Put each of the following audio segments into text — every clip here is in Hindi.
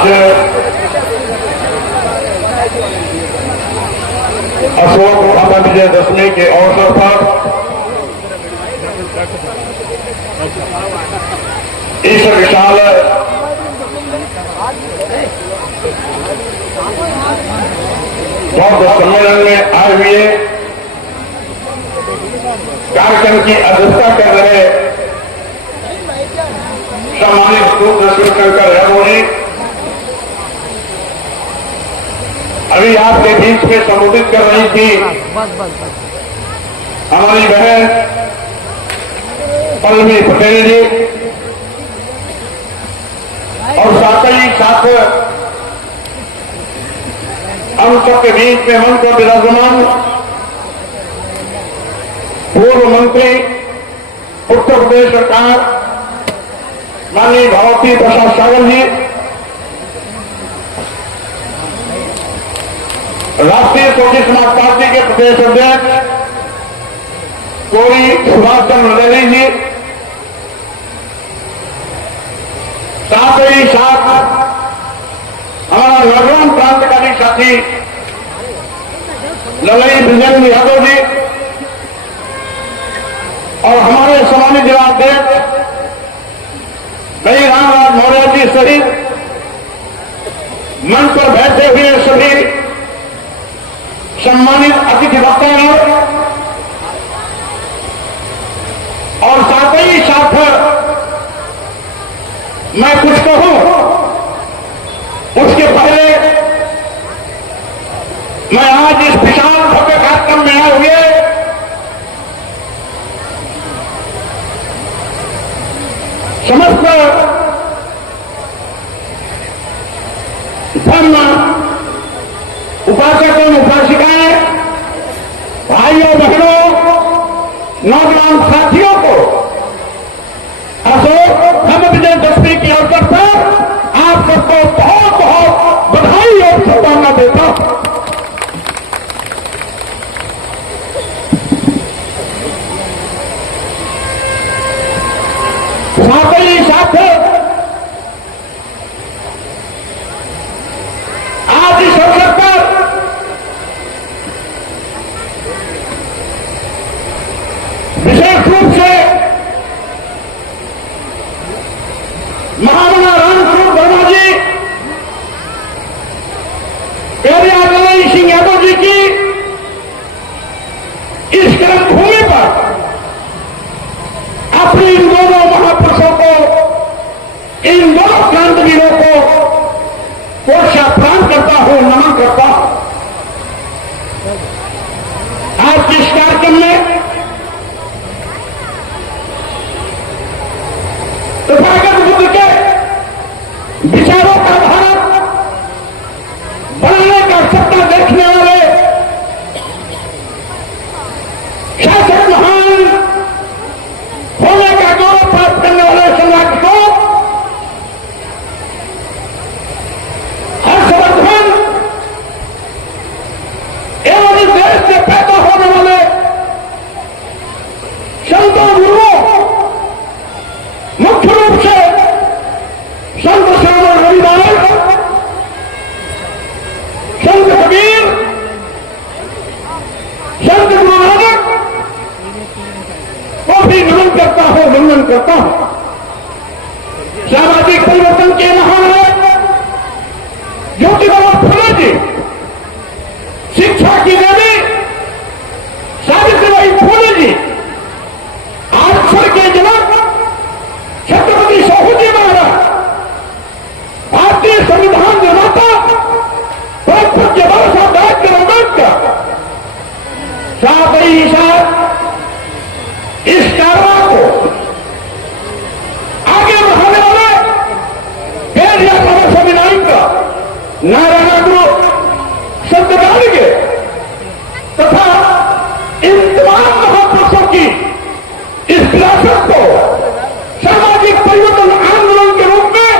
आज अशोक अमर विजयदशमी के अवसर पर इस विशाल बौद्ध सम्मेलन में आए हुए कार्यक्रम की अध्यक्षता कर रहे सम्मानित सूत्र शिवशंकर यादव जी अभी आपके बीच में संबोधित कर रही थी हमारी बहन पल्लवी पटेल जी और साथ ही साथ हम सबके बीच में मंच पर विराजमान पूर्व मंत्री उत्तर प्रदेश सरकार माननीय भारती प्रसाद सागर जी, राष्ट्रीय स्वदेशी समाज पार्टी के प्रदेश अध्यक्ष कोरी सुभाष चंद्र लहरी जी, साथ ही साथ हमारा नौजवान क्रांतिकारी साथी ललई विजय यादव जी और हमारे सम्मानित जिला अध्यक्ष कई रामराज मौर्य जी सहित मंच पर बैठे हुए सभी सम्मानित अतिथि वक्तागण और साथ ही साथ मैं कुछ कहूं उसके पहले मैं आज इस विशाल भव्य कार्यक्रम में आए हुए समस्त धर्म उपासकों उपासिकाएं भाइयों बहनों नौजवान साथियों को अशोक धर्म विजयदशमी के अवसर पर आप सबको बहुत बहुत बधाई और शुभकामना देता हूं। साथ ही साथ आज इस अवसर पर विशेष रूप से महामना रामस्वरूप वर्मा जी, प्यारे ललई सिंह यादव जी की इस कर्म भूमि पर अपने इन दोनों महापुरुषों को, इन दोनों क्रांतिवीरों को पोषा प्राण करता हूं, नमन करता हूं। आज के इस कार्यक्रम में तथागत बुद्ध के विचारों का भारत बनाने का सपना देखने वाले शासक महान होने का गौरव प्राप्त करने वाले सम्राट को हर्षवर्धन एवं इस देश से पैदा होने वाले संतों गुरुओं, मुख्य रूप से संत श्यामल रविदास, संत कबीर, संत गुरु नानक को भी नमन करता हूं, वंदन करता हूं। सामाजिक परिवर्तन के महान है ज्योतिबा फुले जी, शिक्षा की देवी सावित्रीबाई फुले जी, अक्षर के जनक छत्रपति साहू जी महाराज, भारतीय संविधान निर्माता पूज्य बाबा साहब अम्बेडकर, साथ ही साथ इस कारवां को आगे बढ़ाने वाले पेरिया बाबा साहब नायक नारायण गुरु संत के तथा इन तमाम महापुरुषों की इस विरासत को सामाजिक परिवर्तन आंदोलन के रूप में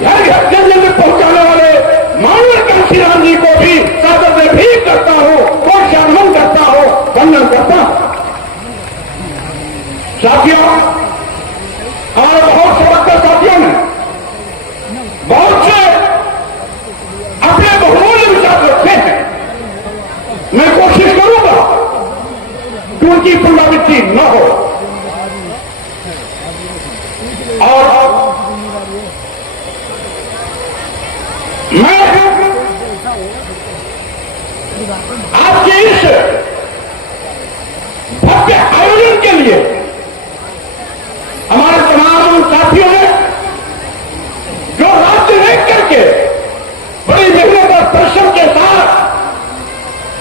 घर घर जन में पहुंचाने वाले मानव कांशीराम जी को भी सादर में भी करता हूं, प्रोत्साहन करता हूं, वंदन करता हूं। साथियों, हमारे बहुत से वक्त साथियों ने बहुत से मैं कोशिश करूंगा कि उनकी पुनरावृत्ति न हो। और मैं आपके इस भव्य आयोजन के लिए हमारे तमाम साथियों ने जो राज्य देख करके बड़ी मेहनत और परिश्रम के साथ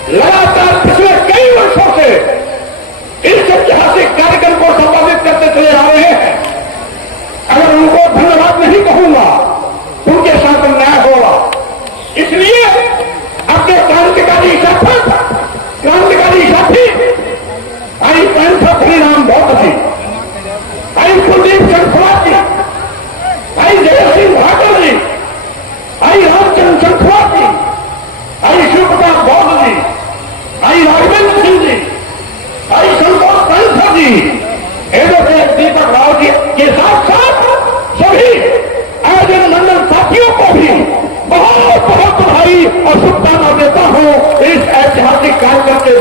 लगातार पिछले कई वर्षों से इस ऐतिहासिक कार्यक्रम को संपादित करते चले आ रहे हैं, अगर उनको धन्यवाद नहीं कहूंगा उनके साथ अन्याय होगा। इसलिए अपने क्रांतिकारी साथी आई पैंथर परिणाम बहुत थी, आई कुलदीप शंखवार जी, आई जय सिंह भाकर जी, आई रामचंद्र शंखवार जी, आई शिव प्रताप बौद्ध जी, आई राघवेंद्र सिंह जी, आई संतोष पैंथर जी, एडवोकेट दीपक राव जी के साथ साथ सभी आयोजन मंडल साथियों को भी बहुत बहुत बधाई और शुभकामना देता हूं इस ऐतिहासिक कार्यक्रम के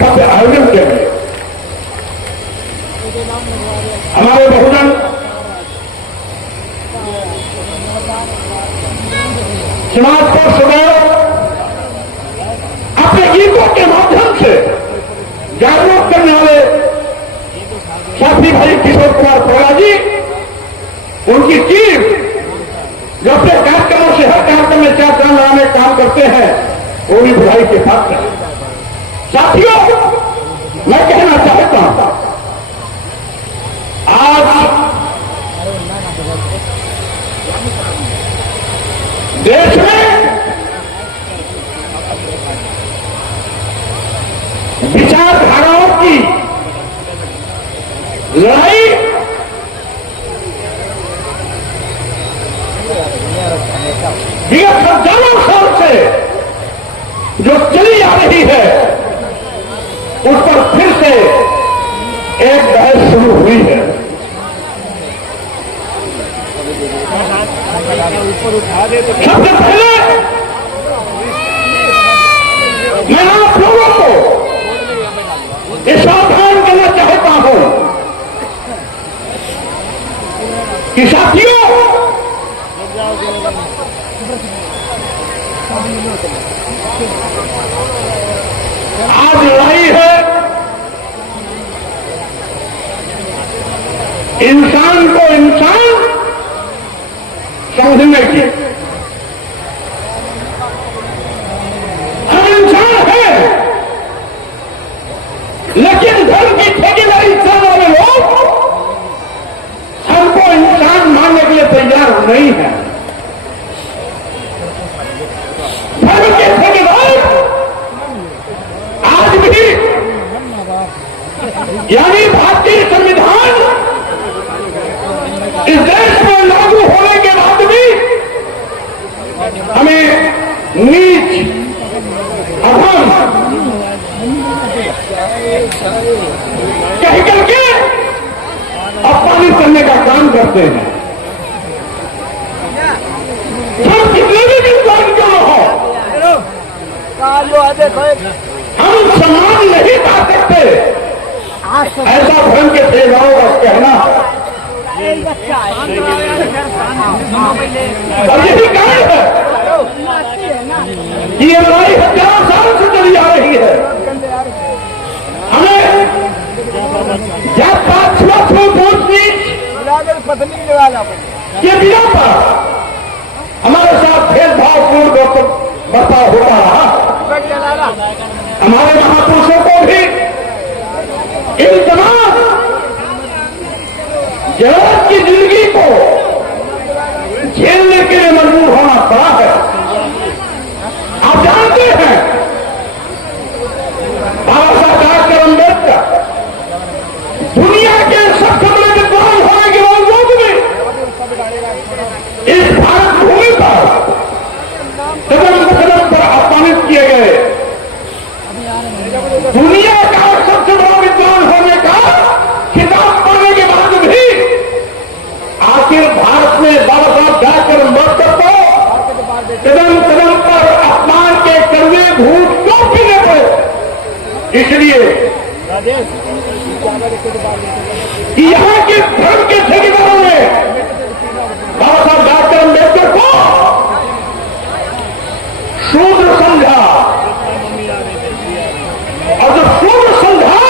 भव्य आयोजन के लिए। हमारे बहुजन समाज को सदैव अपने गीतों के माध्यम से जागरूक करने वाले साथी भाई किशोर कुमार कोयला जी, उनकी टीम जो अपने कार्यक्रमों से हर कार्यक्रम में चार चांद लगाने काम करते हैं, वो भी बधाई के पात्र है। साथियों, मैं कहना चाहता हूं आज देश में विचारधाराओं की लड़ाई विगत हजारों साल से जो चली आ रही है, उस पर फिर से एक बहस शुरू हुई है। सबसे पहले मैं आप लोगों को ये सावधान करना चाहता हूं कि साथियों, आज लड़ाई है इंसान को इंसान समझने की। हम इंसान है, लेकिन धर्म की ठेकेदारी चलने वाले लोग हमको इंसान मानने के लिए तैयार नहीं है। धर्म के ठेकेदार आज भी, यानी भारतीय संविधान इस देश में लागू होने के बाद भी हमें नीच, अधम कह करके अपमानित करने का काम करते हैं। हम कितने भी विद्वान क्यों न हो, हम सम्मान नहीं पा सकते, ऐसा धर्म के ठेकेदारों का कहना है। और यही कारण है कि ये लड़ाई हजारों साल से चली आ रही है। हमें जात पात छुआछूत ऊंच नीच के बिना पर हमारे साथ भेदभावपूर्ण बर्ताव होता रहा। हमारे महापुरुषों को भी इन तमाम जरूरत की जिंदगी को झेलने के लिए मजबूर होना पड़ा है। आप जानते हैं बाबा साहब अम्बेडकर दुनिया के सबसे बड़े विद्वान होने के बावजूद भी इस भारत भूमि पर कदम कदम पर अपमानित किए गए। दुनिया का सबसे बड़ा विद्वान होने का खिताब पाने के बाद भी आखिर भारत में बाबा साहब जाकर अम्बेडकर को चाहिए कि यहाँ के धर्म के ठेकेदारों ने बाबा साहब डॉक्टर अम्बेडकर को शूद्र समझा, और जब शूद्र समझा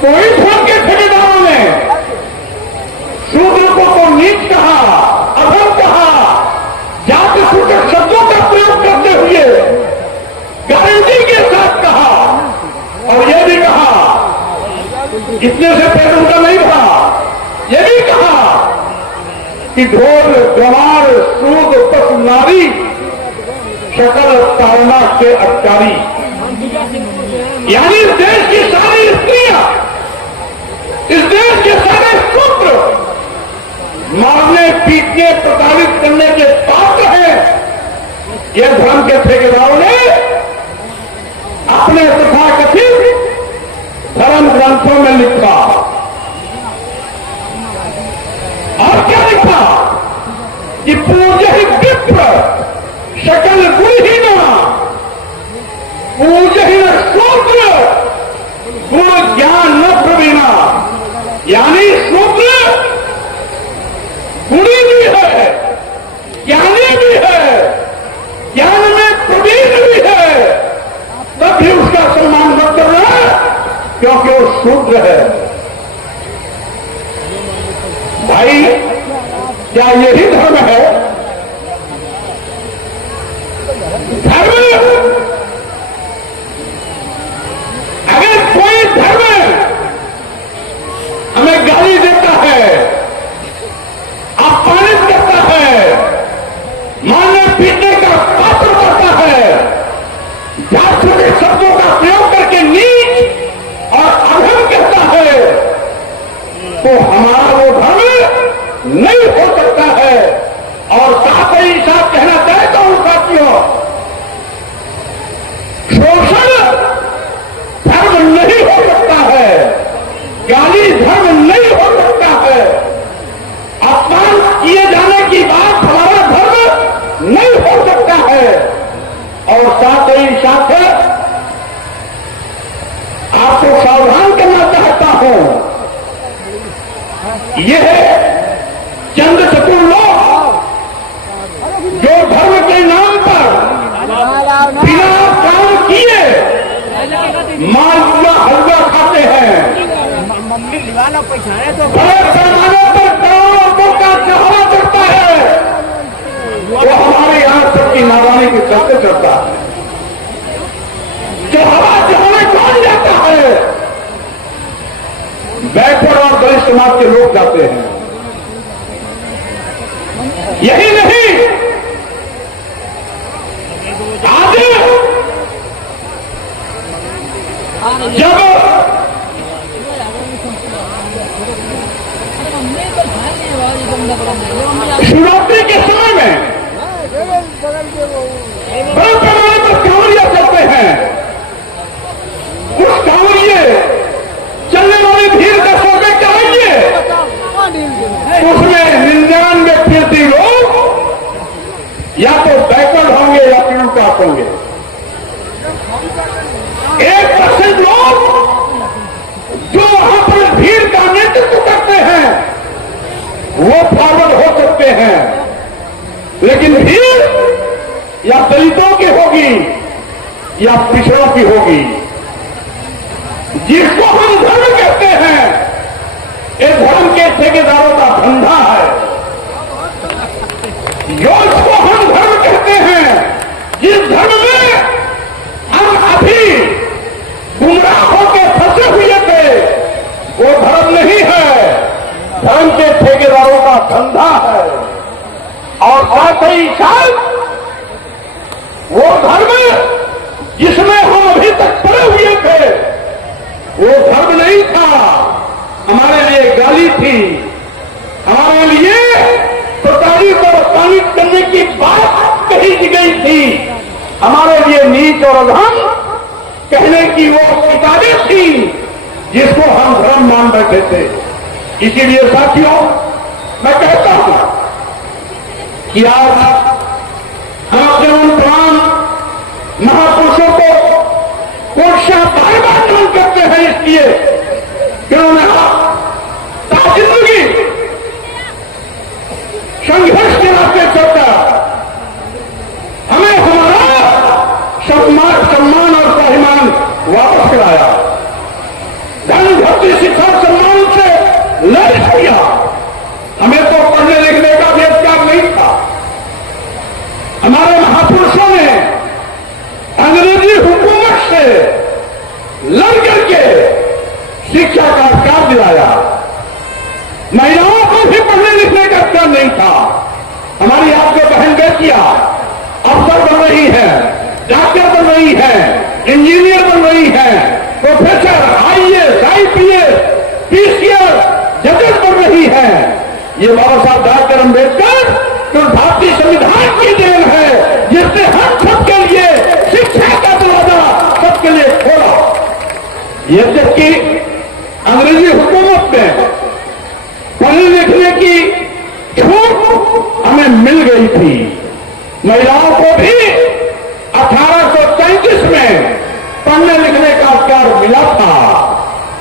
तो इस धर्म के ठेकेदारों ने शूद्र को नीच कहा, अधम कहा, जाति सूचक शब्दों का प्रयोग करते हुए गारंटी के साथ कहा, और यह भी कहा, इतने से पेट उनका नहीं भरा, यह भी कहा कि ढोल गंवार सूद पस नारी शकल तारणा के अत्यारी, यानी इस देश की सारी स्त्रियां, इस देश के सारे शूद्र मारने पीटने प्रताड़ित करने के पात्र हैं। यह धर्म के ठेकेदारों ने अपने तथाकथित धर्म ग्रंथों में लिखा, और क्या लिखा कि पूज्य ही विप्र शकल गुणहीना, पूज्य ही शूद्र गुण ज्ञान न प्रवीणा, यानी शूद्र गुणी भी है, ज्ञानी भी है, ज्ञान में प्रवीण भी है, तब भी उसका सम्मान मत करना क्योंकि वो शूद्र है। भाई, क्या यही धर्म है? धर्म, अगर कोई धर्म हमें गाली देता है, अपमानित करता है, मारने पीटने का पात्र करता है, जाति शब्दों का प्रयोग करके नीच और अधम कहता है, तो हमारा वो धर्म नहीं हो सकता है। और साथ ही साथ कहना चाहता हूं साथियों, शोषण धर्म नहीं हो सकता है, गाली धर्म नहीं हो सकता है, अपमान किए जाने की बात हमारा धर्म नहीं हो सकता है। और साथ ही साथ आपको सावधान करना चाहता हूं, यह चंद चतुर लोग जो धर्म के नाम पर बिना काम किए मालपुआ हलवा खाते हैं, बड़े पैमाने पर करोड़ों लोगों का चढ़ावा चढ़ता है, वो हमारे यहां सबकी नादानी के चलते चलता है। चढ़ावा चढ़ाने कौन जाता है? बैकवर्ड और दलित समाज के लोग जाते हैं। यही नहीं, आज जब शिवरात्रि के समय में बड़े पैमाने पर कांवड़िया चलते हैं, उस कांवड़िए चलने वाली भीड़ का स्वागत कराइए, उसमें 99% लोग या तो बैकवर्ड होंगे या पीड़ित पास होंगे। 1% लोग जो वहां पर भीड़ का नेतृत्व करते हैं वो फॉरवर्ड हो सकते हैं, लेकिन भीड़ या दलितों की होगी या पिछड़ों की होगी। जिसको हम धर्म कहते हैं, इस धर्म के ठेकेदारों का धंधा है। जो इसको हम धर्म कहते हैं, जिस धर्म में हम अभी गुमराह होकर फंसे हुए थे, वो धर्म नहीं है, धर्म के ठेकेदारों का धंधा है। और साथ ही साथ वो धर्म जिसमें हम अभी तक पड़े हुए थे, वो धर्म नहीं था, हमारे लिए गाली थी, हमारे लिए प्रताड़ित और अपमानित करने की बात कही गई थी, हमारे लिए नीच और अधम कहने की वो किताबें थी जिसको हम धर्म मान बैठे थे। इसीलिए साथियों, मैं कहता हूं कि आज हम अपने उन तमाम महापुरुषों को सम्मान करते हैं इसलिए कि उन्होंने जिंदगी संघर्ष के रास्ते चलकर हमें हमारा सम्मान और स्वाभिमान वापस कराया। धन भक्ति शिक्षा सम्मान से लड़ किया। हमें तो पढ़ने लिखने का भी अधिकार नहीं था। हमारे महापुरुषों ने अंग्रेजी हुकूमत से लड़ करके शिक्षा का अधिकार दिलाया। महिलाओं को भी पढ़ने लिखने का अधिकार नहीं था। हमारी आपके बहन बेटियां अफसर बन रही है, डॉक्टर बन रही है, इंजीनियर बन रही है, प्रोफेसर, आईएएस, आईपीएस, पीसीआर, जजेस बन रही है। ये बाबा साहब डॉक्टर अम्बेडकर तो भारतीय संविधान की देन है, जिसने हम सबके लिए शिक्षा का दरवाजा सबके लिए खोला। ये जबकि अंग्रेजी हुकूमत में पढ़ने लिखने की छूट हमें मिल गई थी। महिलाओं को भी 1833 में पढ़ने लिखने का अधिकार मिला था।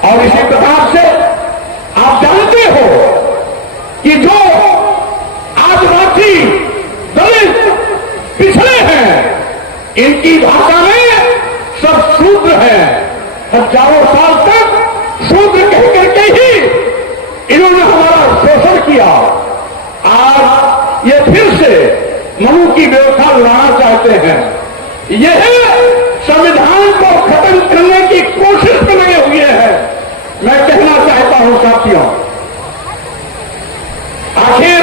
और इसी प्रकार से आप जानते हो कि जो आदिवासी, दलित, पिछड़े हैं, इनकी भाषा में सब शूद्र हैं। हजारों साल तक शूद्र कह करके ही इन्होंने हमारा शोषण किया। आज ये फिर से मनु की व्यवस्था लाना चाहते हैं। यह संविधान को खत्म करने की कोशिश में लगे हुए हैं। मैं कहना चाहता हूं साथियों, आखिर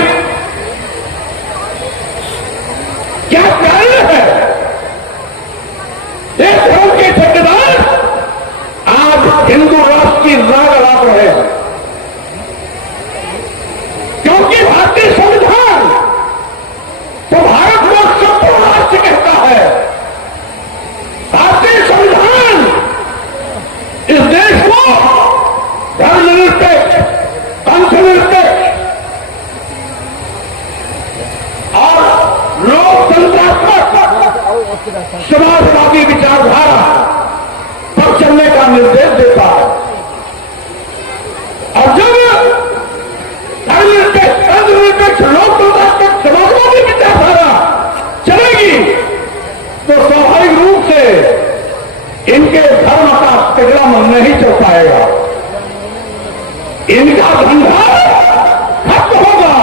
क्या कारण है देश धर्म के ठेकेदार आज हिंदू राष्ट्र की राग अड़ा रहे हैं? क्योंकि भारतीय संविधान तो भारत को संपूर्ण राष्ट्र कहता है। भारतीय संविधान इस देश को धर्मनिरपेक्ष, पंथनिरपेक्ष और लोकतंत्रात्मक समाजवादी विचारधारा पर चलने का निर्देश देता है। और जब धर्मनिरपेक्ष, लोकतंत्रात्मक समाजवादी विचारधारा चलेगी तो स्वाभाविक रूप से इनके धर्म का तिगड़म नहीं चल पाएगा। इनका धंधा खत्म होगा।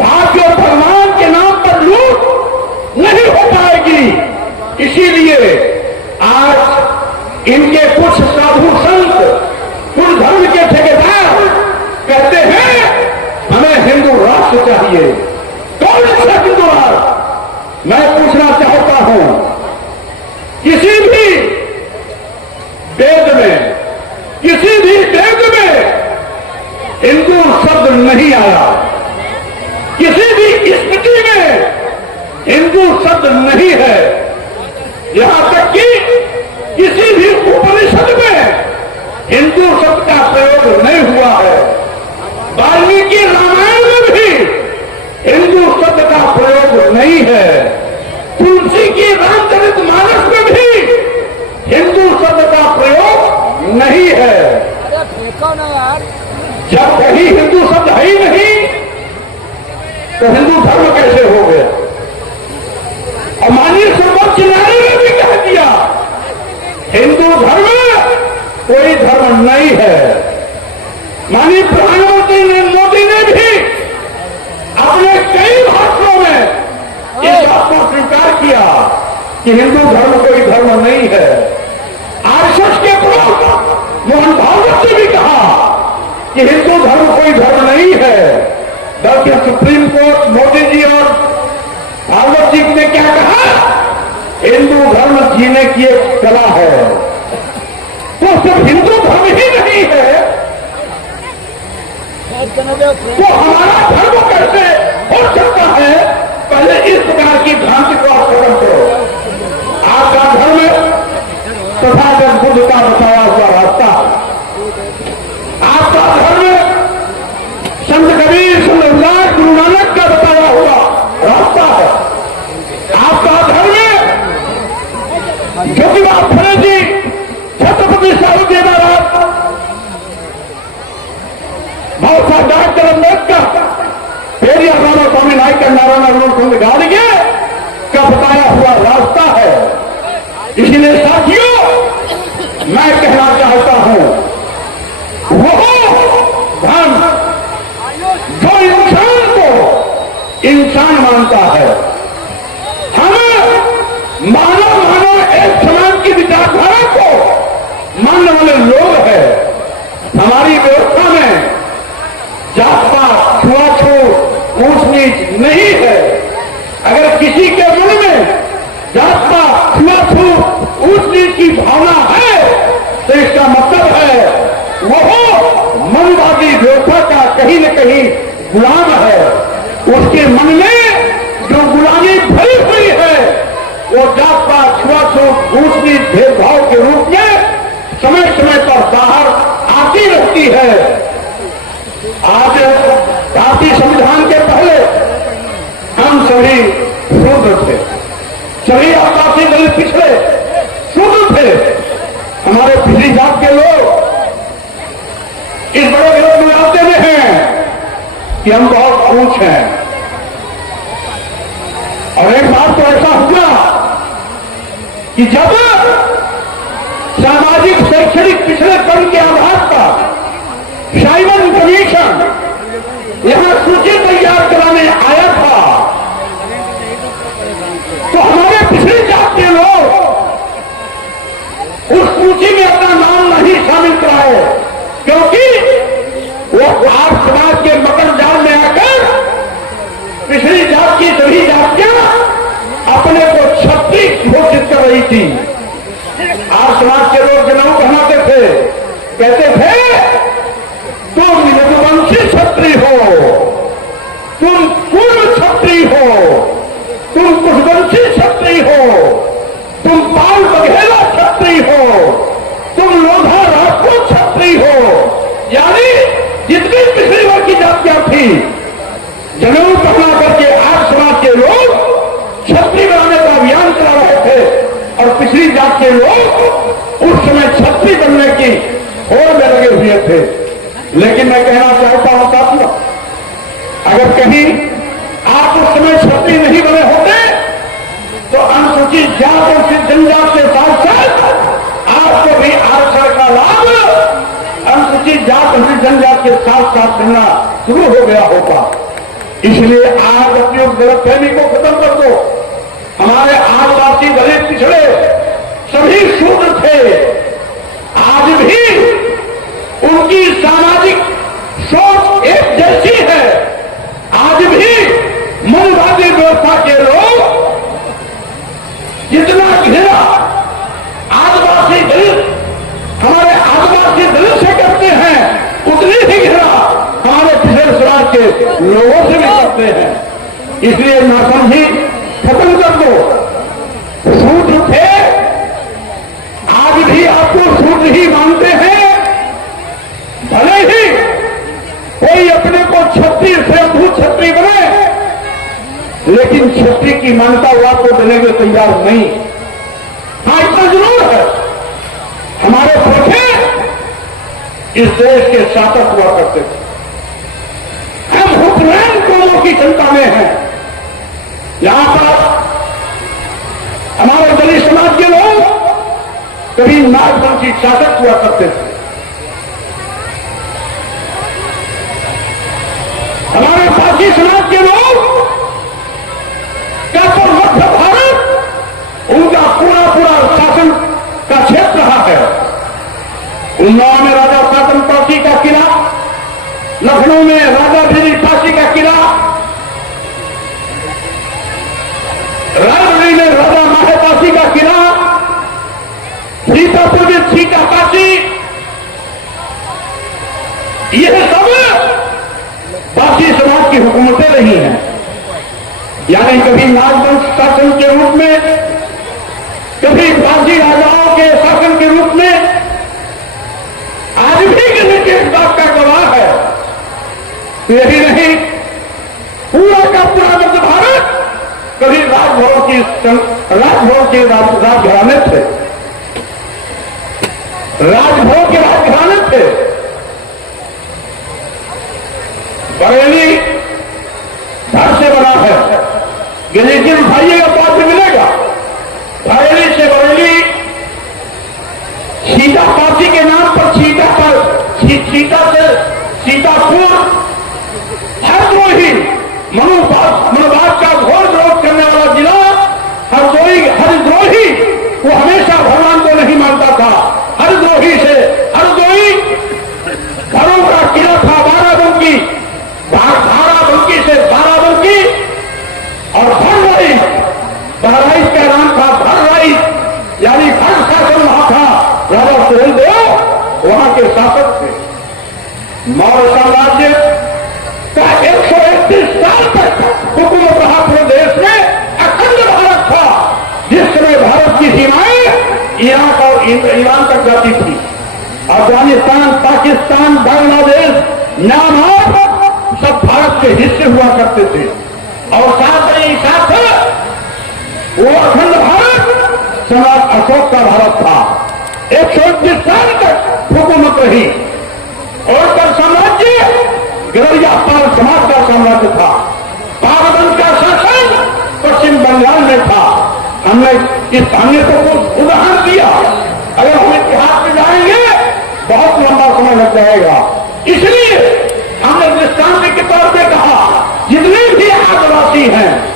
भारतीय भगवान के नाम पर लूट नहीं हो पाएगी। इसीलिए आज इनके कुछ साधु संत, कुछ धर्म के ठेकेदार कहते हैं हमें हिंदू राष्ट्र चाहिए। कौन सा हिंदू राष्ट्र? मैं पूछना चाहता हूं, किसी भी वेद में, किसी भी वेद में हिंदू शब्द नहीं आया। किसी भी स्मृति में हिंदू शब्द नहीं है। यहां तक कि किसी भी उपनिषद में हिंदू शब्द का प्रयोग नहीं हुआ है। वाल्मीकि रामायण में भी हिंदू शब्द का प्रयोग नहीं है। तुलसी की रामचरितमानस में भी हिंदू शब्द का प्रयोग नहीं है। जब कहीं हिंदू शब्द है ही नहीं तो हिंदू धर्म कैसे हो गया? और माननीय सर्वोच्च न्यायालय ने भी कह दिया हिंदू धर्म कोई धर्म नहीं है। माननीय प्रधानमंत्री मोदी ने भी अपने कई भाषणों में इस बात को स्वीकार किया कि हिंदू धर्म कोई धर्म नहीं है। आरएसएस के प्रमुख मोहन भागवत ने भी कहा कि हिंदू धर्म कोई धर्म नहीं है। बल्कि सुप्रीम कोर्ट मोदी जी और भागवत जी ने क्या कहा? हिंदू धर्म जीने की एक कला है। तो सिर्फ हिंदू धर्म ही नहीं है तो हमारा धर्म कैसे हो सकता है? पहले इस प्रकार की भ्रांति को आप खत्म करो। आपका धर्म तथागत बुद्ध का बताया हुआ रास्ता, आपका धर्म संत कबीर, संत रविदास, गुरु नानक का बताया हुआ रास्ता है। आपका धर्म ज्योतिबा फुले जी, छत्रपति रामास्वामी नायक नारायण संघ गाड़िए का बताया हुआ रास्ता है। इसलिए साथियों, मैं कहना चाहता हूं, वो धर्म जो इंसान को इंसान मानता है, हम मानव एक समाज की विचारधारा को मानने वाले लोग हैं। हमारी व्यवस्था में जात पात, छुआछूत, ऊंच नीच नहीं है। अगर किसी के मन में जात पात, छुआछूत, ऊंच नीच की भावना है तो इसका मतलब है वो मनवादी व्यवस्था का कहीं न कहीं गुलाम है। उसके मन में जो गुलामी भरी हुई है वो जात पात, छुआछूत, ऊंच नीच भेदभाव के रूप में समय समय पर बाहर आती रहती है। आज भारतीय संविधान के पहले हम सभी शूद्र थे, सभी आदिवासी दलित पिछड़े शूद्र थे। हमारे पिछड़ी जात के लोग इस बड़े विरोध में आते हुए हैं कि हम बहुत ऊंच हैं। और एक बात तो ऐसा हुआ कि जब सामाजिक शैक्षणिक पिछड़ेपन के आधार पर साइमन कमीशन यहां सूची तैयार कराने आया था तो हमारे पिछड़ी जात के लोग उस सूची में अपना नाम नहीं शामिल कराए, क्योंकि वो आप समाज के मकर जाल में आकर पिछड़ी जात की सभी जातियां अपने को छत्री घोषित कर रही थी। आज समाज के लोग जनाऊ कहलाते थे, कहते थे तुम यदुवंशी छत्री हो, तुम पूर्व छत्री हो, तुम कुशवंशी छत्री हो, तुम पाल बघेला छत्री हो, तुम लोधा राजपूत छत्री हो। यानी जितनी पिछड़ी वर्ग की जातियां थी, जनेऊ पहना करके आज समाज के लोग छत्री बनाने का अभियान चला रहे थे और पिछड़ी जात के लोग उस समय छत्री बनने की होड़ में लगे हुए थे। लेकिन मैं कहना चाहता हूं साथियों, अगर कहीं आप उस समय छत्री नहीं बने होते तो अनुसूचित जात और जनजात के साथ साथ आपको भी आरक्षण का लाभ अनुसूचित जात और जनजात के साथ साथ मिलना शुरू हो गया होता। इसलिए आज अपनी उस गलतफहमी को खत्म कर दो। हमारे आदिवासी दलित पिछड़े सभी शूद्र थे, आज भी उनकी सामाजिक सोच एक जैसी है। आज भी मनवादी व्यवस्था के लोग जितना घृणा आदिवासी दलित हमारे आदिवासी दलित से करते हैं, उतनी ही घृणा हमारे पिछड़े समाज के लोगों से भी करते हैं। इसलिए नासमझी खत्म कर दो। शूद्र थे, आज भी आपको शूद्र ही मानते हैं। भले ही कोई अपने को छत्री से भूत छत्री बने, लेकिन छत्री की मान्यता वो आपको देने के तैयार नहीं। हाँ, इतना जरूर है, हमारे पुरखे इस देश के शासक हुआ करते थे। हम हुक्मरान कौमों की चिंता में हैं। यहां पर हमारे दलित समाज के लोग कभी नागवंशी शासक हुआ करते थे। हमारे पारसी समाज के लोग क्या तो मध्य भारत उनका पूरा पूरा शासन का क्षेत्र रहा है। उन्नाव में राजा शासन पासी का किला, लखनऊ में राजा भीरी पासी का किला, रायबरेली में राजा माहेपासी का किला, सीतापुर में सीता पासी, यह सब पासी समाज की हुकूमतें रही हैं। यानी कभी नागवंश शासन के रूप में, कभी पासी राजाओं के शासन के रूप में। आज भी किसी के इस बात का गवाह है। यही नहीं, पूरा का पूरा मध्य भारत कभी राजभवन के राजघराने थे, राजभवन के राजघराने थे। बरेली गिलेटिन उठाइएगा तो आपको मिलेगा। बरेली से बरेली, सीता पार्टी के नाम पर सीता से सीतापुर, हरद्रोही मनोभाव का घोर विरोध करने वाला जिला हरद्रोही, वो हमेशा भगवान को नहीं मानता था। हरद्रोही घरों का किला था बाराबंकी से बाराबंकी, और बहराइच का नाम था भरराइच, यानी भर शासन वहां था। राजा सुहेलदेव वहां के शासक थे। मौर्य साम्राज्य का 131 साल तक हुकूमत रहा पूरे देश में। अखंड भारत था, जिस समय भारत की सीमाएं इराक और ईरान तक जाती थी। अफगानिस्तान, पाकिस्तान, बांग्लादेश, म्यांमार सब भारत के हिस्से हुआ करते थे। और साथ ही साथ वो अखंड भारत सम्राट अशोक का भारत था। 131 साल तक हुकूमत रही। और तब साम्राज्य गरैया पाल समाज का साम्राज्य था। पारबंद का शासन पश्चिम बंगाल में था। हमने तो कुछ उदाहरण दिया। अगर हम इतिहास में जाएंगे बहुत लंबा समय लग जाएगा। इसलिए हमने दृष्टांत के तौर पे कहा, जितने भी आदिवासी हैं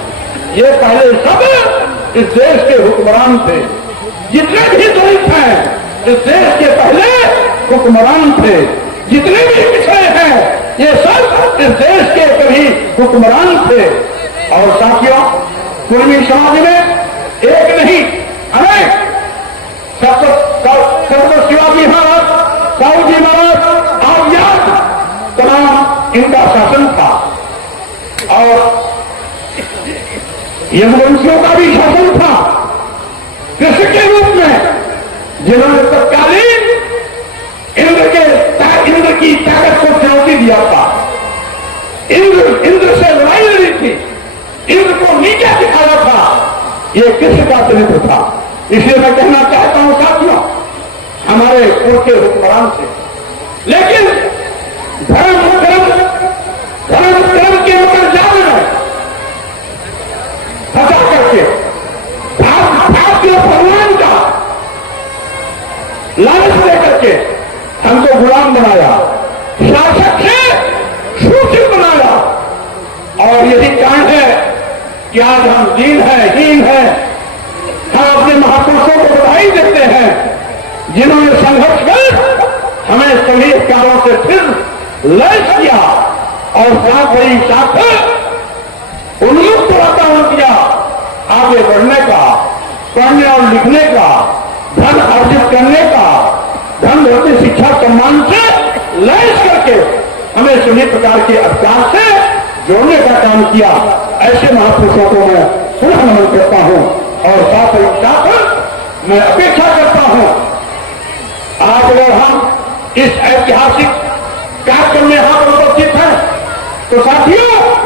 ये पहले सब इस देश के हुक्मरान थे। जितने भी दलित हैं इस देश के पहले हुक्मरान थे। जितने भी पिछड़े हैं ये सब इस देश के कभी हुक्मरान थे। और साथियों, कुर्मी समाज में एक नहीं अनेक शिवाजी महाराज, साहूजी महाराज, आव्यास तमाम इनका शासन था। और यदुवंशियों का भी शासन था कृष्ण के रूप में, जिन्होंने तत्कालीन इंद्र की ताकत को चुनौती दिया था। इंद्र से लड़ाई लड़ी थी, इंद्र को नीचे दिखाया था। ये कृष्ण का चरित्र था। इसलिए मैं कहना चाहता हूं साथियों, हमारे पूर्व के हुक्मरान थे, लेकिन धर्म के मकर जाल में फंसा करके भारतीय भगवान का लालच देकर के हमको गुलाम बनाया, शासक से शूचित बनाया। और यही कारण है कि आज हम दीन है, हीन है। हम अपने महापुरुषों को बधाई देते हैं जिन्होंने संघर्ष कर हमें सभी कारों से फिर लैस किया और साथ ही साथ उन्मुक्त वातावरण किया आगे बढ़ने का, पढ़ने और लिखने का, धन अर्जित करने का, धन धरती शिक्षा सम्मान से लैस करके हमें सभी प्रकार के अधिकार से जोड़ने का काम किया। ऐसे महापुरुषों को मैं पुनः नमन करता हूं और साथ ही साथ मैं अपेक्षा करता हूं आज अगर हम इस ऐतिहासिक कार्यक्रम में यहां पर उपस्थित हैं तो साथियों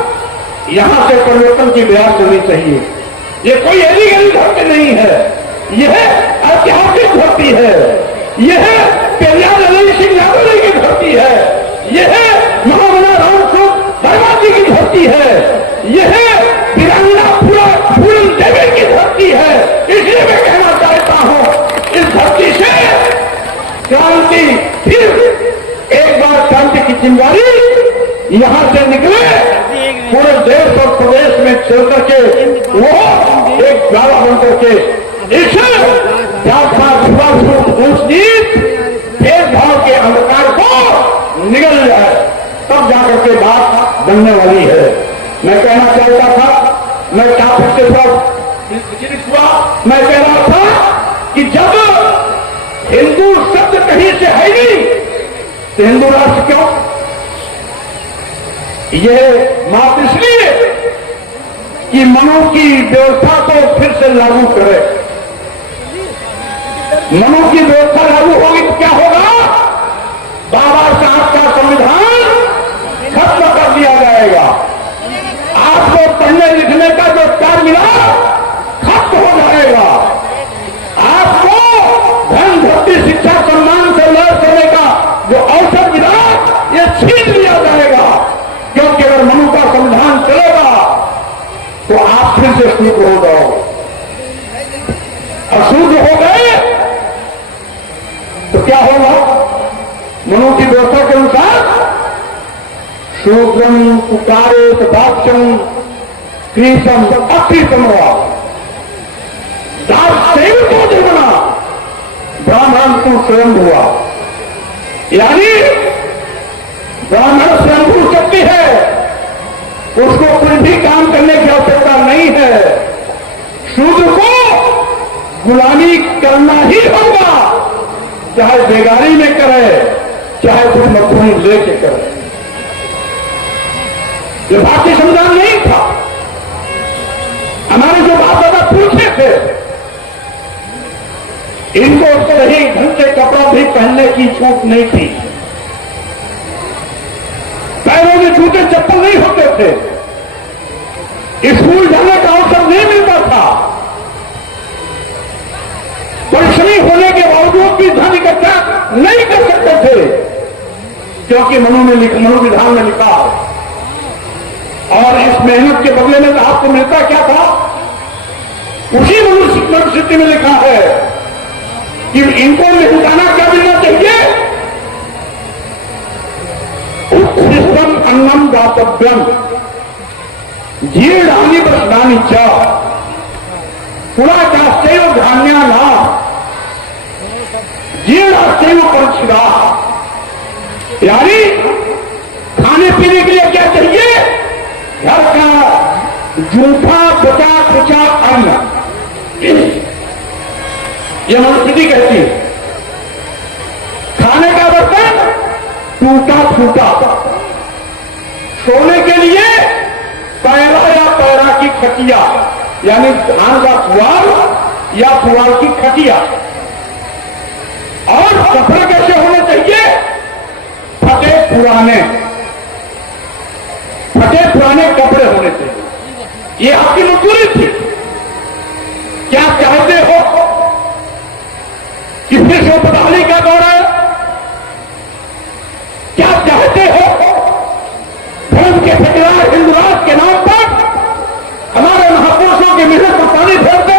यहां से परिवर्तन की प्रयास करनी चाहिए। ये कोई ऐसी गली धरती नहीं है, यह ऐतिहासिक धरती है। यह पेरियार अली सिंह यादव जी की धरती है। यह महामना रामस्वरूप वर्मा जी की धरती है। यह वीरांगना फूलन देवी की धरती है। इसलिए मैं कहना चाहता हूं इस धरती से क्रांति, फिर एक बार क्रांति की चिंगारी यहां से निकले, पूरे देश और प्रदेश में चल करके वो एक ज्वाला बन करके इस जात-पात, छुआ-छूत, ऊंच-नीच, भेदभाव के अंधकार को निगल जाए, तब जाकर के बात बनने वाली है। मैं कहना चाहता था, मैं टॉपिक से मैं कह रहा था कि जब हिंदू शब्द कहीं से है नहीं तो हिंदू राष्ट्र क्यों? यह बात इसलिए कि मनु की व्यवस्था को फिर से लागू करे। मनु की व्यवस्था लागू होगी तो क्या होगा? बाबा साहब का संविधान खत्म कर दिया जाएगा। आपको पढ़ने लिखने का जो अधिकार मिला खत्म हो जाएगा। आपको धन धरती शिक्षा सम्मान से लड़ करने का जो अवसर मिला ये छीन लिया जाएगा। क्योंकि अगर मनु का संविधान चलेगा तो आप फिर से शूद्र हो जाओ। और शूद्र हो गए तो क्या होगा? मनु की व्यवस्था के अनुसार शूद्रम पुकारे दास्यम कृतम अकृतम हुआ, दास्य को देवना ब्राह्मण तू स्वयं हुआ। यानी ब्राह्मण स्वयं शक्ति है, उसको कोई भी काम करने की आवश्यकता नहीं है। शूद्र को गुलामी करना ही होगा, चाहे बेगारी में करे, चाहे कुछ मजदूरी लेके करे। ये भारतीय संविधान नहीं था। हमारे जो बाप दादा पूछे थे, इनको सही ढंग से कपड़ा भी पहनने की छूट नहीं थी। पैरों में जूते चप्पल नहीं होते थे, स्कूल जाने का अवसर नहीं मिलता था। परिश्रमी होने के बावजूद भी धन इकट्ठा नहीं कर सकते थे, क्योंकि मनु विधान में लिखा है। और इस मेहनत के बदले में तो आपको मिलता क्या था? उसी मनुस्मृति में लिखा है कि इनको मेहनताना क्या मिलना चाहिए? उत्कृष्टम अन्नम दातव्यम जीर्णानि वस्त्राणि च पुराचाश्चैव धान्यानां जीर्णाश्चैव परिच्छिदाः। यानी खाने पीने के लिए क्या चाहिए? घर का जूठा बचा खुचा अन्न। ये मनुस्मृति कहती है। खाने का बर्तन टूटा फूटा, सोने के लिए पैरा या पैरा की खटिया, यानी धान का पुआल या पुआल की खटिया। और कपड़े कैसे होने चाहिए? फटे पुराने कपड़े होने चाहिए। ये आपकी मजबूरी थी। क्या चाहते हो कि फिर से बदहाली का दौर है? क्या चाहते हो धर्म के ठेकेदार हिंदू राष्ट्र के नाम पर हमारे महापुरुषों की मेहनत पर पानी फेरते?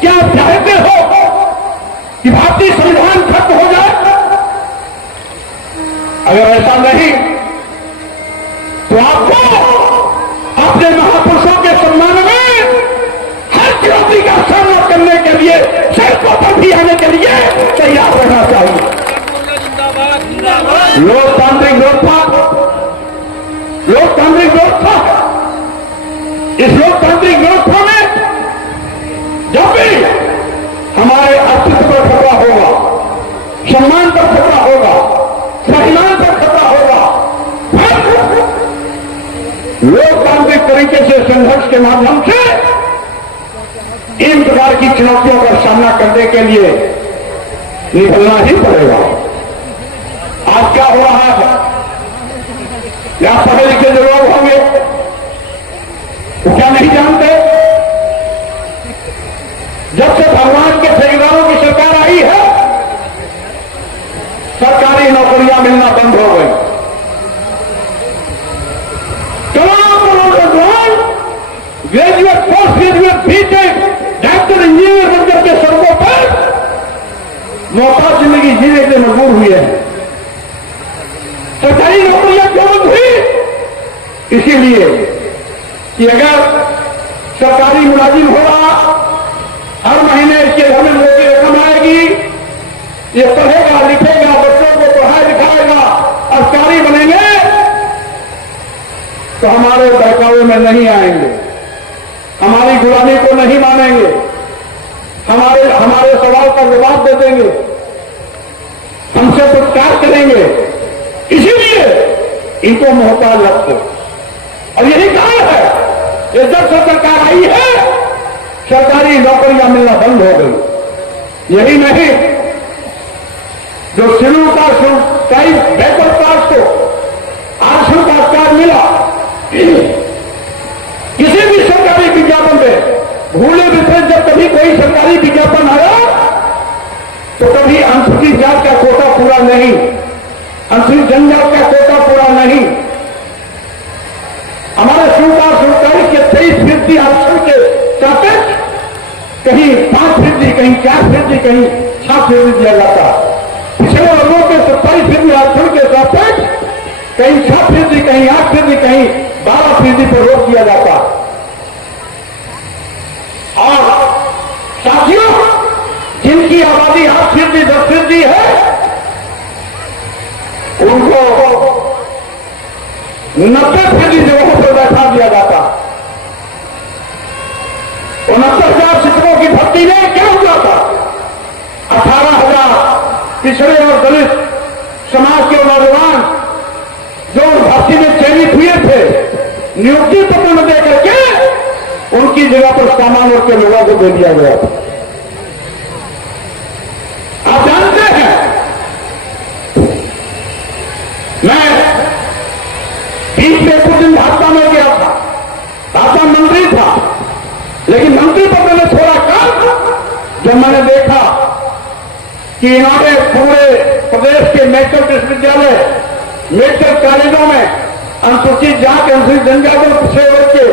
क्या चाहते हो कि भारतीय संविधान खत्म हो जाए? अगर ऐसा नहीं तो आपको अपने महापुरुषों के सम्मान में हर चुनौती का सामना करने के लिए, सड़कों पर भी आने के लिए तैयार रहना चाहिए। लोकतांत्रिक व्यवस्था, इस लोकतांत्रिक व्यवस्था में जब भी हमारे अस्तित्व पर खतरा होगा, सम्मान पर खतरा होगा, स्वाभिमान पर खतरा होगा, लोकतांत्रिक तरीके से संघर्ष के माध्यम से इन प्रकार की चुनौतियों का सामना करने के लिए निकलना ही पड़ेगा। आज क्या हो रहा है? या पढ़े लिखे जो लोग होंगे वो क्या नहीं जानते? जब से भगवान के ठेकेदारों की सरकार आई है, सरकारी नौकरियां मिलना बंद हो गई। करोड़ों नौजवान graduate, post graduate, BTech, doctor, engineer बनकर के सड़कों पर मोहताज जिंदगी जीने के लिए मजबूर हुए हैं। सरकारी नौकरियां क्यों बंद हुई? इसीलिए कि अगर सरकारी मुलाजिम होगा, हर महीने इसके घर में मोटी रकम आएगी, ये पढ़ेगा लिखेगा, बच्चों को पढ़ाई लिखाएगा, अधिकारी बनेंगे, तो हमारे बहकावे में नहीं आएंगे, हमारी गुलामी को नहीं मानेंगे, हमारे सवाल का जवाब दे देंगे, हमसे पुरस्कार करेंगे। इसीलिए इनको मोहताज लगते। और यही कारण है कि जब से सरकार आई है, सरकारी नौकरियां मिलना बंद हो गई। यही नहीं, जो schedule caste, tribe, backward caste को आरक्षण का अधिकार मिला, किसी भी सरकारी विज्ञापन में भूले विपरीत जब कभी कोई सरकारी विज्ञापन आया तो कभी अनुसूचित जात का कोटा पूरा नहीं, अनुसूचित जनजात का कोटा पूरा नहीं। हमारे सरकारी के 23% आरक्षण के कहीं 5%, कहीं 4%, कहीं 6% दिया जाता। पिछले वर्गों के 27% आरक्षण के सापेक्ष कहीं 6%, कहीं 8%, कहीं 12% पर रोक दिया जाता। और साथियों, जिनकी आबादी 8%, 10% है, उनको 90% जगहों पर बैठा दिया जाता। 69,000 शिक्षकों की भर्ती में क्या हुआ था? 18,000 पिछड़े और दलित समाज के नौजवान जो भर्ती में चयनित हुए थे, नियुक्ति पत्र न दे करके उनकी जगह पर सामान्य वर्ग के लोगों को दे दिया गया था। आप जानते हैं, मैं बीच में कुछ दिन भाजपा में गया था, भाजपा मंत्री था, लेकिन मंत्री पद मैंने छोड़ा कब, जब मैंने देखा कि इन्होंने पूरे प्रदेश के मेडिकल विश्वविद्यालय, मेडिकल कॉलेजों में अनुसूचित जाति, अनुसूचित जनजाति और पिछड़े वर्ग के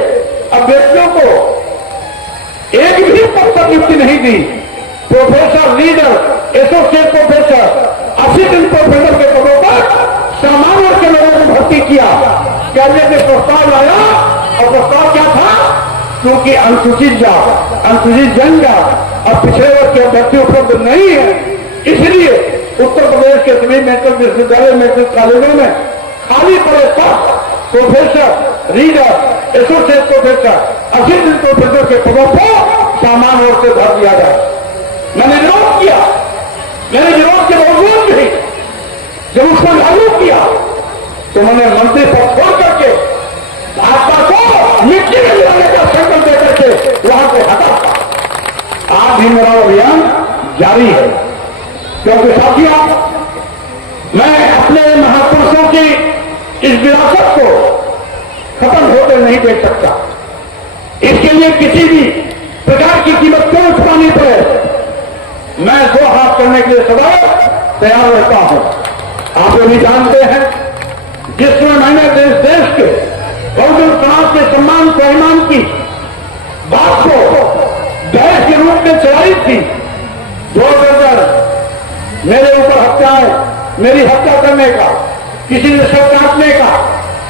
अभ्यर्थियों को एक भी पद पर नियुक्ति नहीं दी। Professor, leader, associate professor, assistant professor के पदों पर सामान्य वर्ग के लोगों को भर्ती किया। कैबिनेट ने प्रस्ताव लाया और प्रस्ताव क्या था? क्योंकि अनुसूचित जात, अनुसूचित जनजात और पिछड़े वर्ग के अभ्यर्थी उपलब्ध नहीं है, इसलिए उत्तर प्रदेश के सभी मेडिकल विश्वविद्यालय, मेडिकल कॉलेजों में खाली पड़े पद professor, leader, associate professor, assistant professor के पदों को सामान्य वर्ग से भर दिया जाए। मैंने विरोध किया, मैंने विरोध के बावजूद भी जब उसको लागू किया तो मैंने मंत्री पद छोड़ करके भाजपा को मिट्टी में मिलाने का संकल्प देकर के वहां से हटा। आज भी मेरा अभियान जारी है, क्योंकि साथियों, मैं अपने महापुरुषों की इस विरासत को खत्म होते नहीं देख सकता। इसके लिए किसी भी प्रकार की कीमत क्यों उठानी पड़े, मैं 2 हाथ करने के लिए सदा तैयार रहता हूं। आप ये भी जानते हैं, जिसमें मैंने देश के बहुजन समाज के सम्मान स्वाभिमान की बात को बहस के रूप में चलाई थी, 2010 मेरे ऊपर हत्याएं, मेरी हत्या करने का, किसी ने सर काटने का,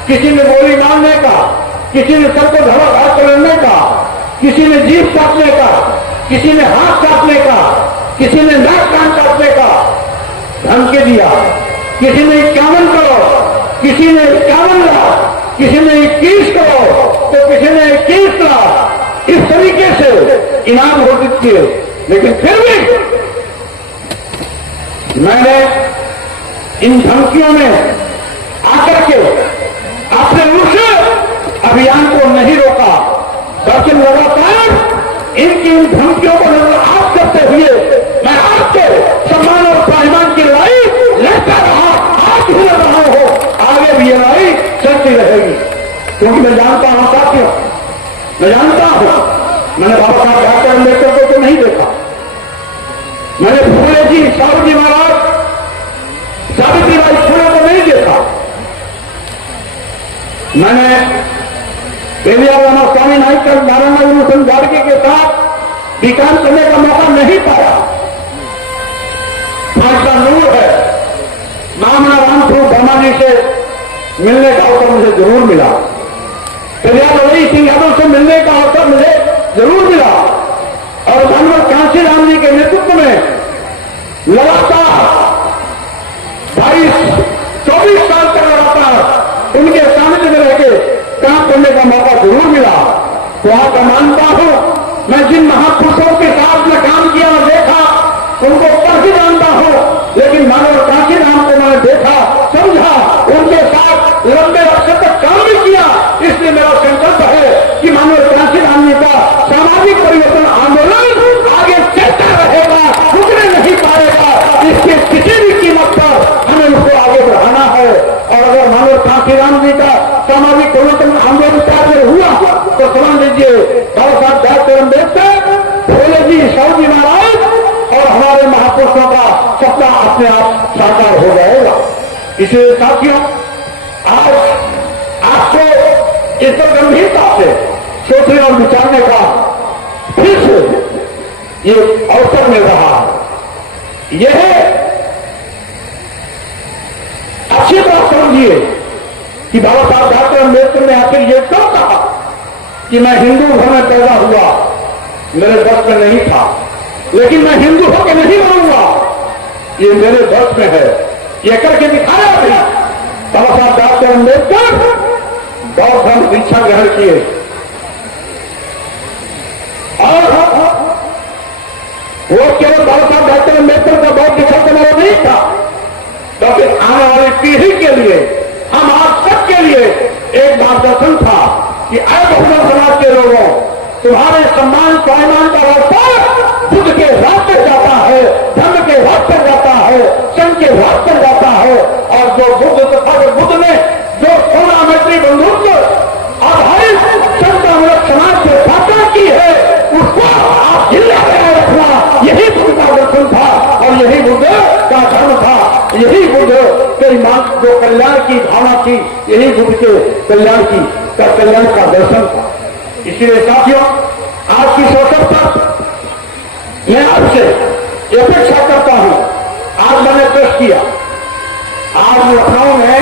किसी ने गोली मारने का, किसी ने सर को धड़ाधड़ करने का, किसी ने जीभ काटने का, किसी ने हाथ काटने का, किसी ने नाक कान काटने का धमकी दिया, किसी ने 51 करोड़, किसी ने 51 लाख, किसी ने 21 करोड़, तो किसी ने 21 लाख, इस तरीके से इनाम घोषित किए। लेकिन फिर भी मैंने इन धमकियों में आकर के अपने उस अभियान को नहीं रोका, बल्कि लगातार इनकी इन धमकियों को नजरअंदाज करते हुए मैं आपके सम्मान और स्वाभिमान की लड़ाई लड़ता रहा, आज भी लड़ रहा हूं, आगे भी ये लड़ाई चलती रहेगी। क्योंकि मैं जानता हूं साथियों, मैं जानता हूं, मैंने बाबा साहब डॉक्टर अम्बेडकर को तो नहीं देखा, मैंने फूले जी, साहू महाराज, सावित्रीबाई फूले को नहीं देखा, मैंने बेलियारामा स्वामी नारायण गुरु संघ गाड़गे के साथ विकास करने का मौका नहीं पाया। भाजपा नूर है, मामला रामपुर वर्मा जी से मिलने का अवसर मुझे जरूर मिला, कल्याण सिंह यादव से मिलने का अवसर मुझे जरूर मिला, और धनवर कांशीराम जी के नेतृत्व में लगातार 22-24 साल तक लगातार उनके सानिध्य में रह के काम करने का मौका जरूर मिला। तो आप मानता हूं, मैं जिन महापुरुषों के साथ में काम किया और देखा, उनको पढ़ जानता हूं, लेकिन मानव कांशीराम को मैंने देखा, समझा, उनके साथ लंबे अरसे तक काम भी किया। इसलिए मेरा संकल्प है कि मानव कांशीराम जी का सामाजिक परिवर्तन आंदोलन आगे चलता रहेगा, रुकने नहीं पाएगा। इसके किसी भी कीमत पर हमें उसको आगे बढ़ाना है। और अगर मानव कांशीराम जी का सामाजिक परिवर्तन आंदोलन कार्य हुआ तो समझ लीजिए बाबा साहब डॉक्टर अम्बेडकर, फूले जी, साहू जी महाराज और हमारे महापुरुषों का सपना अपने आप साकार हो जाएगा। इसलिए साथियों, आज आपको इस पर गंभीरता से सोचने और विचारने का फिर से ये अवसर मिल रहा है। यह अच्छी तरह समझिए कि बाबा साहब डॉक्टर अम्बेडकर ने आखिर ये क्यों कहा कि मैं हिंदू घर में पैदा हुआ, मेरे बस में नहीं था, लेकिन मैं हिंदू होकर नहीं रहूंगा, ये मेरे बस में है, ये करके दिखाया भी। बाबा साहब डॉक्टर अम्बेडकर बौद्ध धर्म दीक्षा ग्रहण किए और वो केवल बाबा साहब डॉक्टर अम्बेडकर का बौद्ध दीक्षा समारोह नहीं था, बल्कि आने वाली पीढ़ी के लिए, हम आप सबके लिए एक मार्गदर्शन था कि अय बहुजन समाज के लोगों, तुम्हारे सम्मान स्वाभिमान का रास्ता बुद्ध के रास्ते जाता है, धर्म के रास्ते जाता है, संघ के रास्ते जाता है। और जो बुद्ध तथा बुद्ध ने जो सोना मैत्री बंधुत्व आधारित संघ समाज से स्थापना की है, उसको आप जिंदा बनाए रखना, यही बुद्ध का दर्शन था और यही बुद्ध का धर्म था, यही बुद्ध के ईमान जो कल्याण की भावना थी, यही बुद्ध के कल्याण का दर्शन था। इसीलिए साथियों, आज की अवसर पर मैं आपसे अपेक्षा करता हूं, आज मैंने प्रेस किया, आज लखनऊ में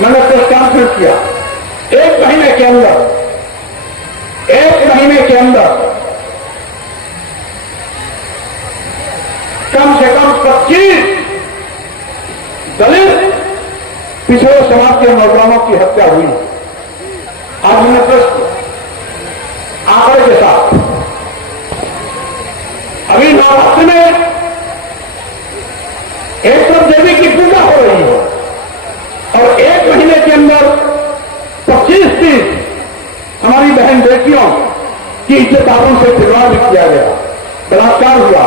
मैंने प्रेस कॉन्फ्रेंस किया, एक महीने के अंदर कम से कम 25 दलित पिछड़े समाज के नौजवानों की हत्या हुई। आज मैंने प्रेस किया आंकड़े के साथ। अभी नवरात्र में एक तरफ देवी की पूजा हो रही है और एक महीने के अंदर 25-30 हमारी बहन बेटियों की इज्जत आबरू से खिलवाड़ भी किया गया, बलात्कार हुआ,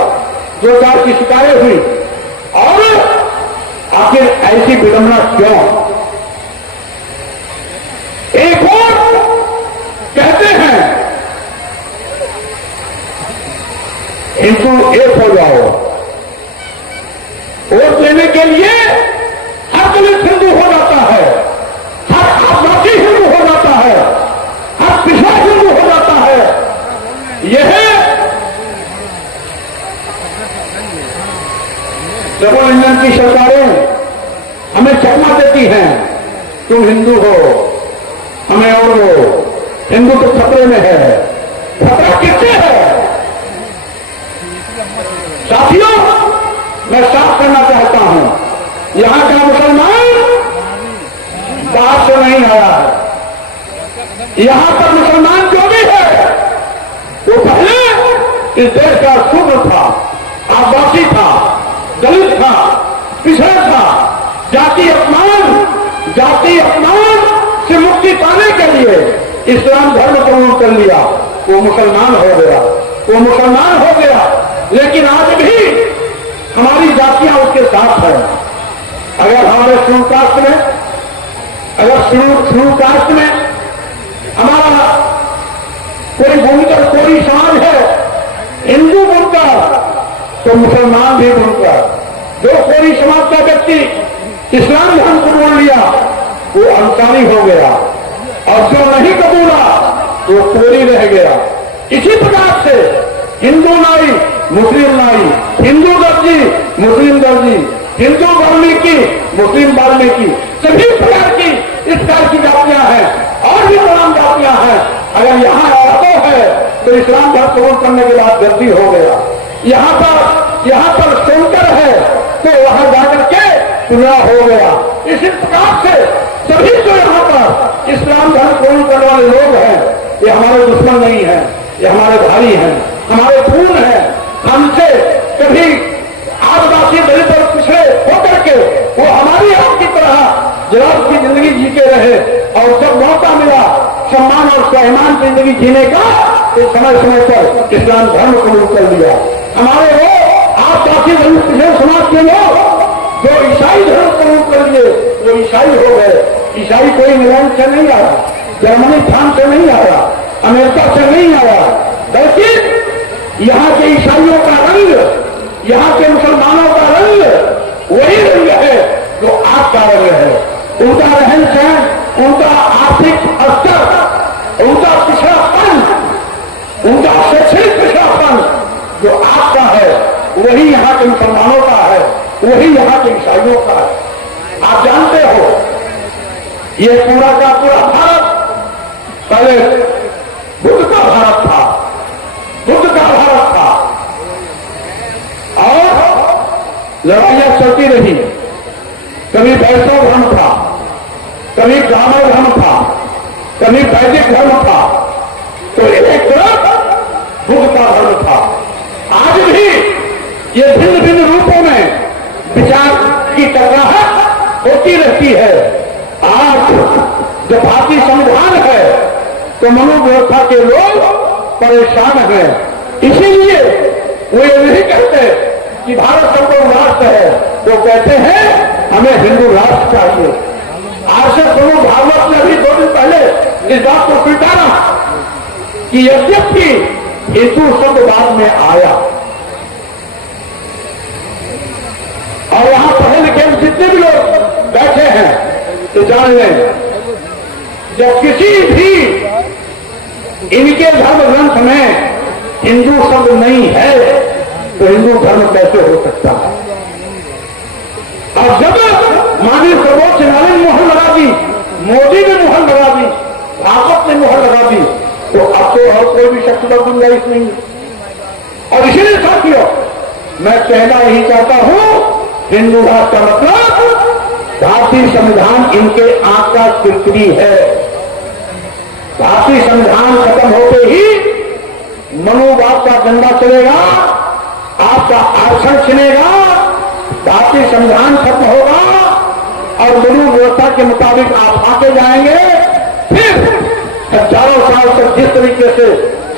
2-4 की शिकायत हुई। और आखिर ऐसी विडंबना क्यों? एक और कहते हैं हिंदू एक हो जाओ, वोट लेने के लिए हर दलित हिंदू हो जाता है, हर आदिवासी हिंदू हो जाता है, हर पिछड़ा हिंदू हो जाता है। यह डबल इंजन की सरकारें हमें चकमा देती हैं, तुम हिंदू हो, हमें और वो हिंदू तो खतरे में है। खतरा किससे है? साथियों, मैं साफ करना चाहता हूं, यहां का मुसलमान बाहर से नहीं आया है। यहां पर मुसलमान जो भी है वो पहले इस देश का शूद्र था, आदिवासी था, दलित था, पिछड़ा था। जाति अपमान से मुक्ति पाने के लिए इस्लाम धर्म कबूल कर लिया, वो मुसलमान हो गया। लेकिन आज भी हमारी जातियां उसके साथ है। अगर हमारे शुरू कास्ट में हमारा कोई बुनकर कोई समाज है, हिंदू बुनकर तो मुसलमान भी बुनकर। जो कोई समाज का व्यक्ति इस्लाम धर्म कबूल लिया वो अंसारी हो गया और जो नहीं कबूला वो कोरी रह गया। इसी प्रकार से हिंदू नाई मुस्लिम नाई, हिंदू दर्जी मुस्लिम दर्जी, हिंदू वाल्मीकि मुस्लिम वाल्मीकि, सभी प्रकार की इस प्रकार की जातियां हैं और भी तमाम जातियां हैं। अगर यहाँ आतो है तो इस्लाम धर्म कबूल करने के बाद गलती हो गया। यहाँ पर शंकर है तो वहां जाकर के चुनाव हो गया। इसी प्रकार से सभी जो यहाँ पर इस्लाम धर्म कबूल करने वाले लोग हैं, ये हमारे दुश्मन नहीं है, ये हमारे भाई हैं, हमारे खून हैं। हमसे कभी आदिवासी दलित और पिछड़े होकर के वो हमारी आपकी तरह जवाब की जिंदगी जीते रहे और जब मौका मिला सम्मान और स्वाभिमान की जिंदगी जीने का तो समय पर इस्लाम धर्म कबूल कर लिया। हमारे वो आदिवासी दलित पिछड़े समाज के लोग जो ईसाई धर्म कबूल कर लिए वो ईसाई हो गए। ईसाई कोई इंग्लैंड से नहीं आया, जर्मनी फ्रांस से नहीं आया, अमेरिका से नहीं आया, बल्कि यहाँ के ईसाइयों का रंग, यहाँ के मुसलमानों का रंग वही रंग है जो आपका रंग है। उनका रहन सहन, उनका आर्थिक स्तर, उनका पिछड़ापन, उनका शैक्षणिक पिछड़ापन जो आप वही यहाँ के मुसलमानों का है, वही यहाँ के ईसाइयों का है। आप जानते हो ये पूरा का पूरा भारत पहले बुद्ध का भारत था, बुद्ध का भारत था, और लड़ाइयां चलती रही। कभी वैष्णव धर्म था, कभी ब्राह्मण धर्म था, कभी वैदिक धर्म था, तो एक तरफ बुद्ध का धर्म था। आज भी ये भिन्न भिन्न रूपों में विचार की टकराहट होती रहती है। आज जो भारतीय संविधान है तो मनोव्यवस्था के लोग परेशान हैं, इसीलिए वो ये नहीं कहते कि भारत सर्वोच्च राष्ट्र है, वो कहते हैं हमें हिंदू राष्ट्र चाहिए। आज से दोनों भागवत ने भी 2 दिन पहले इस बात को स्वीकारा कि यद्यपि हिंदू शब्द बाद में आया, और यहां पढ़े लिखे जितने भी लोग बैठे हैं तो जान लें, जब किसी भी इनके धर्म ग्रंथ में हिंदू शब्द नहीं है तो हिंदू धर्म कैसे हो सकता है। और जब माननीय सर्वोच्च न्यायालय ने मुहर लगा दी, मोदी ने मुहर लगा दी, भाजपा ने मुहर लगा दी, तो अब तो और कोई भी शक्ति का गुंजाइश नहीं है। और इसीलिए साथियों मैं कहना यही चाहता हूं, हिंदू राष्ट्र का मतलब भारतीय संविधान इनके आंख का किरकिरी है। भारतीय संविधान खत्म होते ही मनोवाद का डंडा चलेगा, आपका आरक्षण छिनेगा, भारतीय संविधान खत्म होगा और मनु व्यवस्था के मुताबिक आप आके जाएंगे। फिर हजारों साल तक जिस तरीके से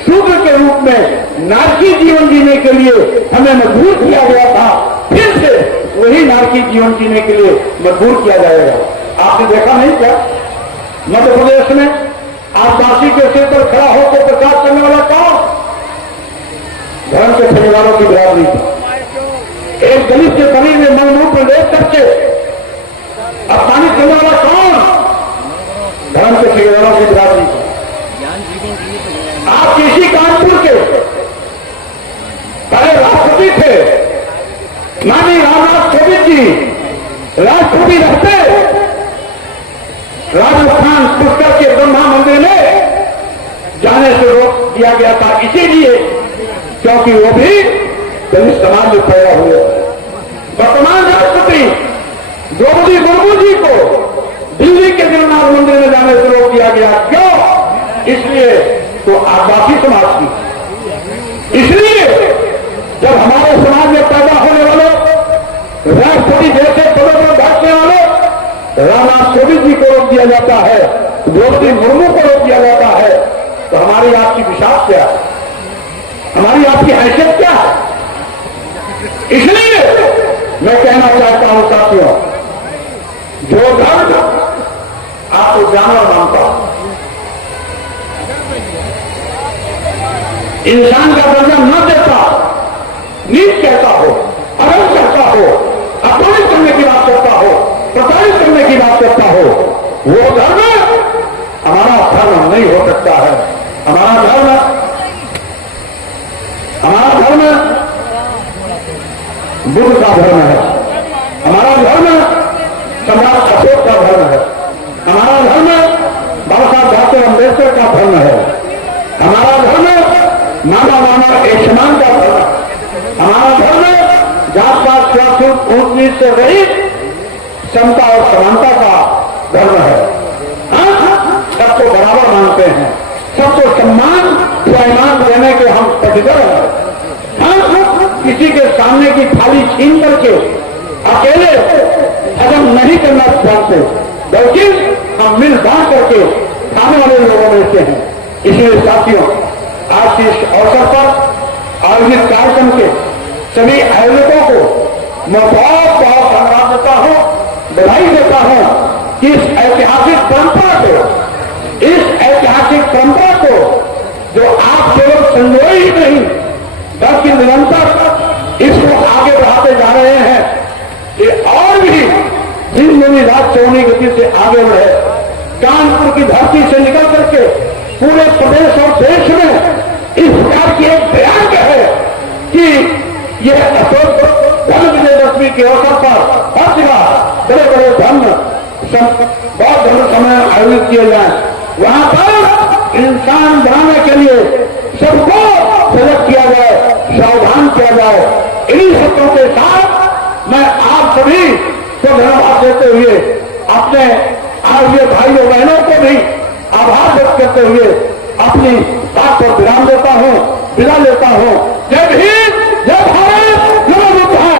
शूद्र के रूप में नारकी जीवन जीने के लिए हमें मजबूर किया गया था, फिर से वही नारकी जीवन जीने के लिए मजबूर किया जाएगा। आपने देखा नहीं क्या मध्य प्रदेश में आदिवासी के सिर पर खड़ा होकर प्रचार करने वाला कौन? धर्म के ठेकेदारों की बिरादरी थी। एक दलित के शरीर में मलमूत्र लेप करके अपमानित करने वाला कौन? धर्म के ठेकेदारों की बिरादरी थी। आप किसी कानपुर के पहले राष्ट्रपति थे, माननीय रामनाथ कोविंद जी राष्ट्रपति रहते, राजस्थान पुष्कर के ब्रह्मा मंदिर में जाने से रोक दिया गया था, इसीलिए क्योंकि वो भी दलित समाज में पैदा हुए। वर्तमान राष्ट्रपति द्रौपदी मुर्मू जी को दिल्ली के जगन्नाथ मंदिर में जाने से रोक दिया गया, क्यों? इसलिए तो आदिवासी समाज की। इसलिए जब हमारे समाज में पैदा होने वाले राष्ट्रपति जैसे पदों पर बैठने वाले रामनाथ कोविंद जी को रोक दिया जाता है, द्रौपदी मुर्मू को रोक दिया जाता है, तो हमारी आपकी विशाल क्या है, हमारी आपकी हैसियत क्या है? इसलिए मैं कहना चाहता हूं साथियों, जो धर्म आपको जानवर मानता हूं, इंसान का दर्जा न देता, नीच कहता हो, अधम कहता हो, अपमानित करने की बात करता हो, प्रताड़ित करने की बात करता हो, वो धर्म हमारा धर्म नहीं हो सकता है। हमारा धर्म बुद्ध का धर्म है, हमारा धर्म सम्राट अशोक का धर्म है, हमारा धर्म बाबा साहब डॉक्टर अम्बेडकर का धर्म है, हमारा धर्म नाना एक समान का धर्म है, हमारा धर्म जात पात छूत ऊंच नीच से रहित समता और समानता का धर्म है। सबको बराबर मानते हैं, सबको सम्मान स्वाभिमान देने के हम प्रतिबद्ध हैं। किसी के सामने की थाली छीन करके अकेले हजम नहीं करना चाहते, बल्कि हम मिल बांट करके खाने वाले लोगों में से हैं। इसलिए साथियों, आज के इस अवसर पर आयोजित कार्यक्रम के सभी आयोजकों को मैं बहुत बहुत धन्यवाद देता हूं, बधाई देता हूं कि इस ऐतिहासिक परंपरा को जो आप केवल संजोए ही नहीं बल्कि निरंतर इसको आगे बढ़ाते जा रहे हैं, ये और भी दिन में रात चौनी गति से आगे बढ़े। कानपुर की धरती से निकल करके पूरे प्रदेश और देश में इस प्रकार की एक बयान है कि यह अशोक बहुत धर्म सम्मेलन आयोजित किए जाए, वहां पर इंसान बनाने के लिए सबको सजग किया जाए, सावधान किया जाए। इन्हीं शब्दों के साथ मैं आप सभी को धन्यवाद देते हुए अपने आज ये भाइयों बहनों को भी आभार व्यक्त करते हुए अपनी बात पर विराम देता हूं, विदा लेता हूं। जय भीम, जय भारत।